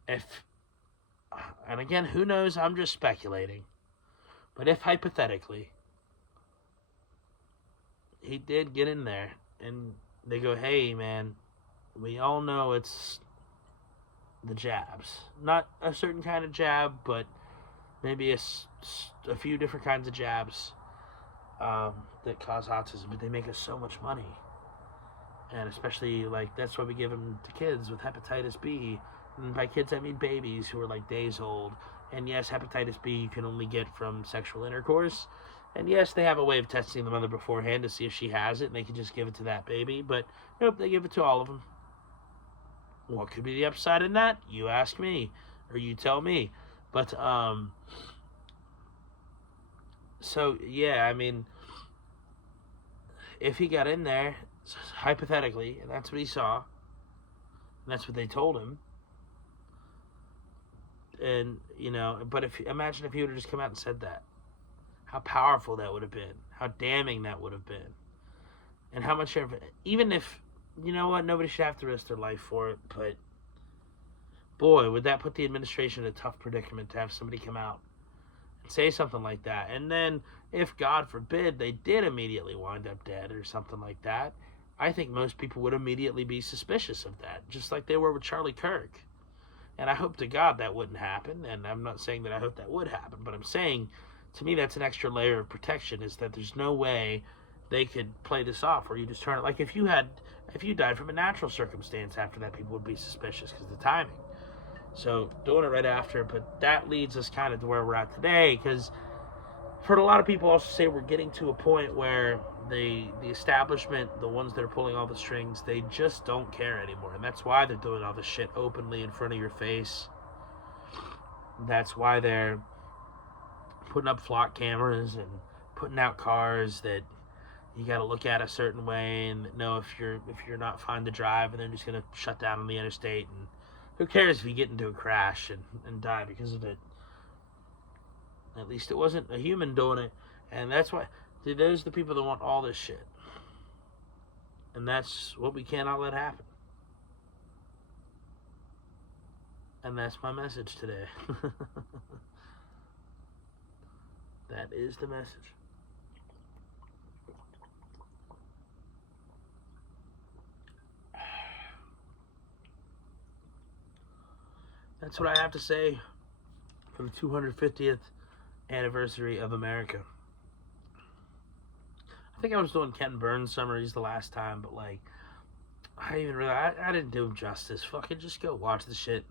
And again, who knows? I'm just speculating. But if hypothetically he did get in there and they go, "Hey, man, we all know it's the jabs. Not a certain kind of jab, but maybe a few different kinds of jabs that cause autism, but they make us so much money." And especially, like, that's why we give them to kids with hepatitis B. And by kids, I mean babies who are like days old. And yes, hepatitis B you can only get from sexual intercourse. And yes, they have a way of testing the mother beforehand to see if she has it, and they can just give it to that baby. But nope, they give it to all of them. What could be the upside in that? You ask me, or you tell me. But so yeah, I mean, if he got in there, hypothetically, and that's what he saw, and that's what they told him, and but imagine if he would have just come out and said that, how powerful that would have been, how damning that would have been, and how much even if, you know what, nobody should have to risk their life for it, but boy, would that put the administration in a tough predicament to have somebody come out and say something like that. And then if, God forbid, they did immediately wind up dead or something like that, I think most people would immediately be suspicious of that, just like they were with Charlie Kirk. And I hope to God that wouldn't happen, and I'm not saying that I hope that would happen, but I'm saying, to me, that's an extra layer of protection, is that there's no way they could play this off where you just turn it. Like if you died from a natural circumstance after that, people would be suspicious because of the timing. So doing it right after, but that leads us kind of to where we're at today, because I've heard a lot of people also say we're getting to a point where the establishment, the ones that are pulling all the strings, they just don't care anymore, and that's why they're doing all this shit openly in front of your face. That's why they're putting up flock cameras and putting out cars that you got to look at a certain way and know if you're not fine to drive, and they're just gonna shut down on the interstate. And who cares if you get into a crash and die because of it? At least it wasn't a human doing it. And that's why, dude, those are the people that want all this shit. And that's what we cannot let happen. And that's my message today. That is the message. That's what I have to say for the 250th anniversary of America. I think I was doing Ken Burns summaries the last time, but like, I didn't do him justice. Fucking just go watch the shit.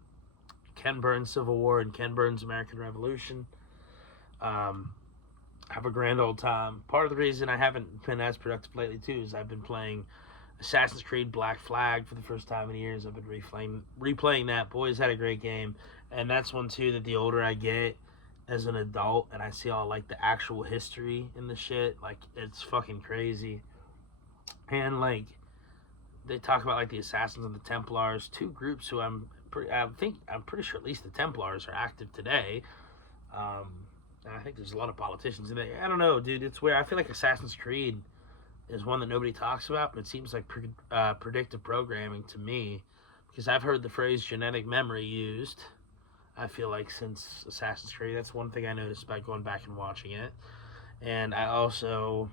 Ken Burns Civil War and Ken Burns American Revolution. Have a grand old time. Part of the reason I haven't been as productive lately too is I've been playing Assassin's Creed Black Flag for the first time in years. I've been replaying that. Boys, had a great game. And that's one too that the older I get as an adult and I see all like the actual history in the shit, like it's fucking crazy. And like they talk about like the Assassins and the Templars, two groups who I'm pretty sure at least the Templars are active today. I think there's a lot of politicians in there. I don't know, dude. It's where I feel like Assassin's Creed is one that nobody talks about, but it seems like predictive programming to me, because I've heard the phrase genetic memory used, I feel like, since Assassin's Creed. That's one thing I noticed by going back and watching it. And I also,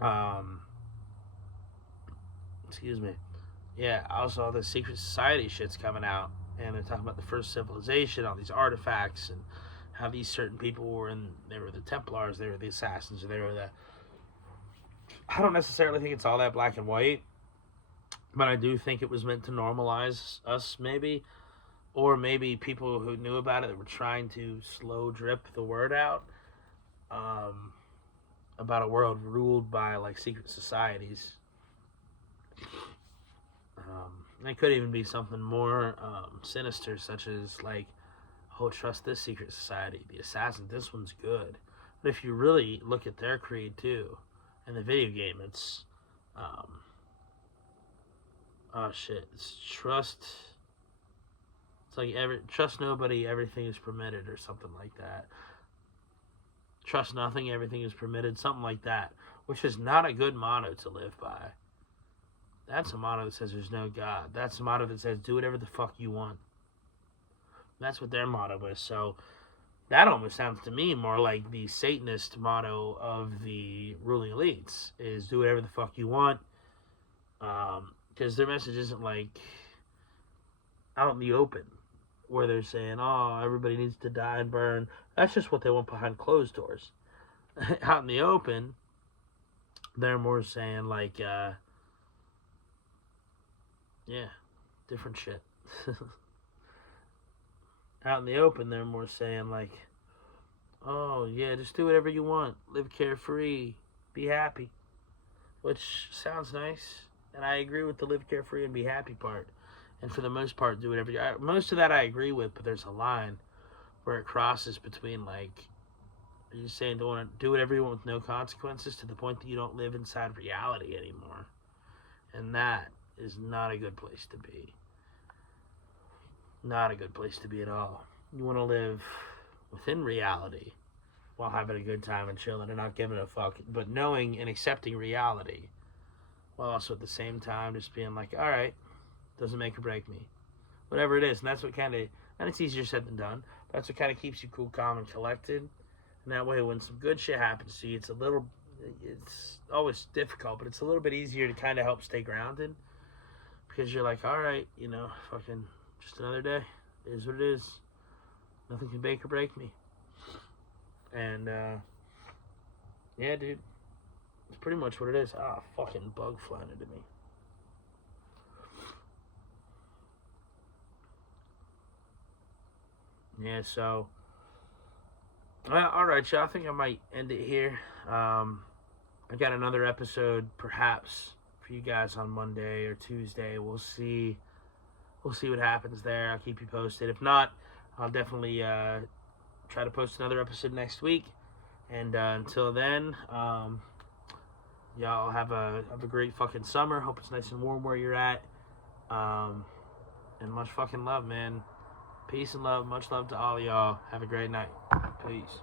also all the secret society shit's coming out, and they're talking about the first civilization, all these artifacts, and how these certain people they were the Templars, they were the Assassins, or they were the I don't necessarily think it's all that black and white, but I do think it was meant to normalize us, maybe. Or maybe people who knew about it that were trying to slow drip the word out um, about a world ruled by, like, secret societies. It could even be something more sinister, such as, like, oh, trust this secret society. The assassin, this one's good. But if you really look at their creed, too, in the video game, it's, oh, shit, it's trust... It's like, trust nobody, everything is permitted, or something like that. Trust nothing, everything is permitted, something like that. Which is not a good motto to live by. That's a motto that says there's no God. That's a motto that says do whatever the fuck you want. That's what their motto is. So that almost sounds to me more like the Satanist motto of the ruling elites, is do whatever the fuck you want. Because their message isn't like out in the open, where they're saying, oh, everybody needs to die and burn. That's just what they want behind closed doors. Out in the open, they're more saying, like, yeah, different shit. Out in the open, they're more saying, like, oh, yeah, just do whatever you want. Live carefree. Be happy. Which sounds nice. And I agree with the live carefree and be happy part. And for the most part, do whatever you... Most of that I agree with, but there's a line where it crosses between, like, are you saying do whatever you want with no consequences, to the point that you don't live inside reality anymore. And that is not a good place to be. Not a good place to be at all. You want to live within reality while having a good time and chilling and not giving a fuck, but knowing and accepting reality, while also at the same time just being like, alright, doesn't make or break me. Whatever it is. And that's what kind of, and it's easier said than done, but that's what kind of keeps you cool, calm, and collected. And that way, when some good shit happens to you, it's always difficult, but it's a little bit easier to kind of help stay grounded. Because you're like, alright, fucking just another day. It is what it is. Nothing can make or break me. And, yeah, dude. It's pretty much what it is. Ah, fucking bug flying into me. Yeah, so, alright, y'all. I think I might end it here. I got another episode, perhaps, for you guys on Monday or Tuesday. We'll see what happens there. I'll keep you posted. If not, I'll definitely try to post another episode next week. And until then, y'all have a great fucking summer. Hope it's nice and warm where you're at. And much fucking love, man. Peace and love. Much love to all y'all. Have a great night. Peace.